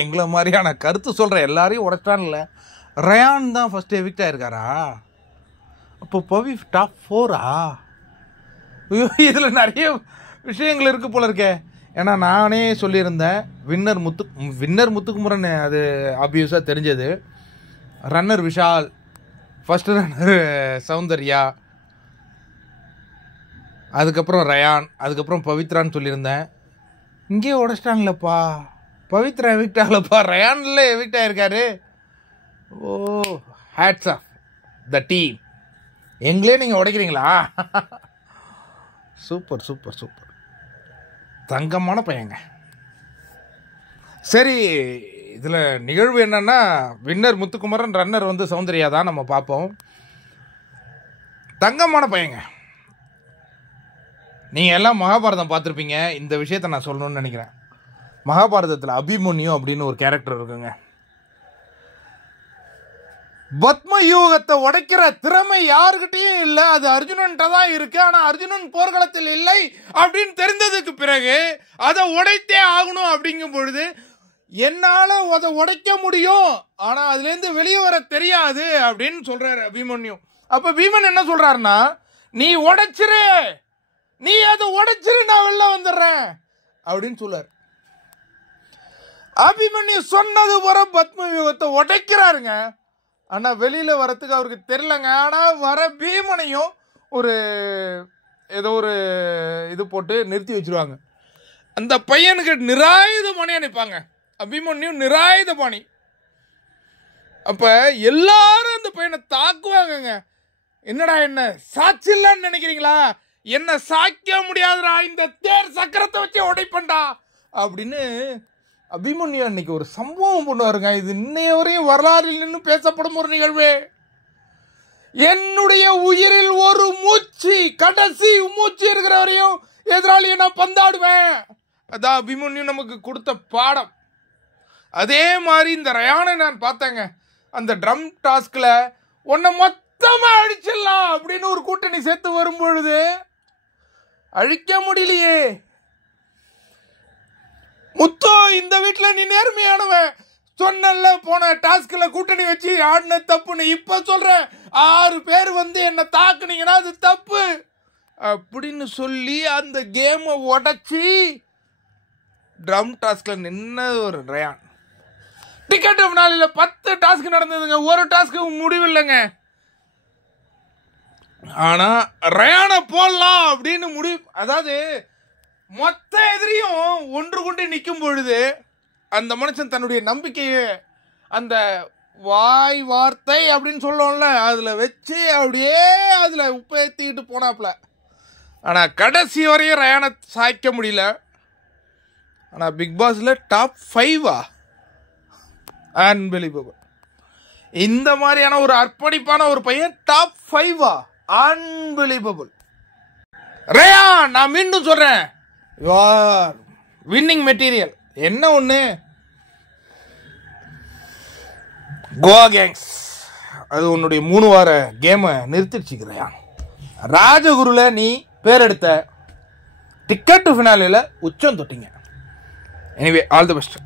எங்களை மாதிரியான கருத்து சொல்கிற எல்லாரையும் உடைச்சிட்டான்ல. ரயான் தான் ஃபஸ்ட்டு எவிக்ட் ஆகிருக்காரா? அப்போ பவி டாப் 4ஆ? இதில் நிறைய விஷயங்கள் இருக்குது போல இருக்கே. ஏன்னா நானே சொல்லியிருந்தேன் வின்னர் முத்துக்குமரன் அது ஆப்வியஸாக தெரிஞ்சது. Runner Vishal, first runner Soundarya, அதுக்கப்புறம் ரயான், அதுக்கப்புறம் பவித்ரான்னு சொல்லியிருந்தேன். இங்கேயே உடைச்சிட்டாங்களப்பா. பவித்ரா எவிக்ட் ஆகலப்பா, ரயான்ல எவிக்ட் ஆகிருக்காரு. Oh, hats off the team. எங்களே நீங்கள் உடைக்கிறீங்களா? சூப்பர் சூப்பர் சூப்பர், தங்கமான பையங்க. சரி, இதில் நிகழ்வு என்னன்னா, வின்னர் முத்துக்குமரன், ரன்னர் வந்து சௌந்தர்யா தான் நம்ம பார்ப்போம். தங்கமான பையங்க. நீங்கள் எல்லாம் மகாபாரதம் பார்த்துருப்பீங்க. இந்த விஷயத்தை நான் சொல்லணும்னு நினைக்கிறேன். மகாபாரதத்தில் அபிமன்யு அப்படின்னு ஒரு கேரக்டர் இருக்குங்க. பத்மயூகத்தை உடைக்கிற திறமை யாருக்கிட்டையும் இல்லை, அது அர்ஜுனன்ட்ட தான் இருக்கு. ஆனால் அர்ஜுனன் போர்க்களத்தில் இல்லை அப்படின்னு தெரிந்ததுக்கு பிறகு அதை உடைத்தே ஆகணும். அப்படிங்கும் பொழுது என்னால் அதை உடைக்க முடியும், ஆனால் அதுலேருந்து வெளியே வர தெரியாது அப்படின்னு சொல்றாரு அபிமன்யு. அப்போ பீமன் என்ன சொல்றாருன்னா, நீ உடைச்சிரு, நீ அதை உடைச்சிரு, நான் வெளில வந்துடுறேன் அப்படின்னு சொல்றாரு. அபிமன்யு சொன்னது போற பத்மவியூகத்தை உடைக்கிறாருங்க. ஆனா வெளியில வரத்துக்கு அவருக்கு தெரியலங்க. ஆனா வர பீமனையும் ஏதோ ஒரு இது போட்டு நிறுத்தி வச்சிருவாங்க. அந்த பையனுக்கு நிராயுத பாணியா நிற்பாங்க. அபிமன்யு நிராயுத பாணி. அப்ப எல்லாரும் அந்த பையனை தாக்குவாங்க. என்னடா என்ன சாட்சி இல்லன்னு நினைக்கிறீங்களா? என்ன சாய்க்க முடியாதுடா, இந்த தேர் சக்கரத்தை வச்சு உடைப்பண்டா அப்படின்னு அபிமன்யு அன்னைக்கு ஒரு சம்பவம் பண்ணுவாருங்க. இது இன்னைய வரையும் வரலாறில் நின்று பேசப்படும் ஒரு நிகழ்வு. என்னுடைய உயிரில் ஒரு மூச்சு, கடைசி மூச்சு இருக்கிற வரையும் எதிராளியை நான் பந்தாடுவேன். அதான் அபிமன்யு நமக்கு கொடுத்த பாடம். அதே மாதிரி இந்த ரயானை நான் பார்த்தேங்க. அந்த ட்ரம் டாஸ்க்ல உன்னை மொத்தமா அழிச்சிடலாம் அப்படின்னு ஒரு கூட்டணி சேர்த்து வரும் பொழுது அழிக்க முடியலையே. முத்தோ, இந்த வீட்டில் நீ நேர்மையானவன் சொன்னல, போன டாஸ்க்ல கூட்டணி வச்சு ஆடின தப்புன்னு. இப்ப சொல்றேன், 6 பேர் வந்து என்ன தாக்குனீங்கன்னா அது தப்பு அப்படின்னு சொல்லி அந்த கேமை உடைச்சி ட்ரம் டாஸ்க்ல நின்ன ஒரு ரயான். டிக்கெட் நாளில் 10 டாஸ்க் நடந்ததுங்க, ஒரு டாஸ்க்கு முடிவில்லைங்க. ஆனா ரயானை போடலாம் அப்படின்னு முடிவு, அதாவது மொத்த எதிரியும் ஒன்று கொண்டு நிற்கும் பொழுது அந்த மனுஷன் தன்னுடைய நம்பிக்கையை அந்த வாய் வார்த்தை அப்படின்னு சொல்லுவோம்ல, அதுல வச்சு அப்படியே அதுல உப்பேத்திக்கிட்டு போனாப்ல. ஆனா கடைசி வரையும் ரயானை சாய்க்க முடியல. ஆனா பிக் பாஸ்ல டாப் 5ஆ? அன்பிலீவபிள். இந்த மாதிரியான ஒரு அர்ப்பணிப்பான ஒரு பையன் டாப் 5ஆ? அன்பிலீவபிள். ரயான், நான் மீண்டும் சொல்றேன், யூ ஆர் வின்னிங் மெட்டீரியல். என்ன ஒண்ணு, கோவா கேங்ஸ் அது உன்னுடைய 3 வார கேமை நிறுத்திடுச்சுக்கிறியா? ராஜகுருல நீ பேர் எடுத்த, டிக்கெட் ஃபினாலில் உச்சம் தொட்டிங்க. Anyway, all the best.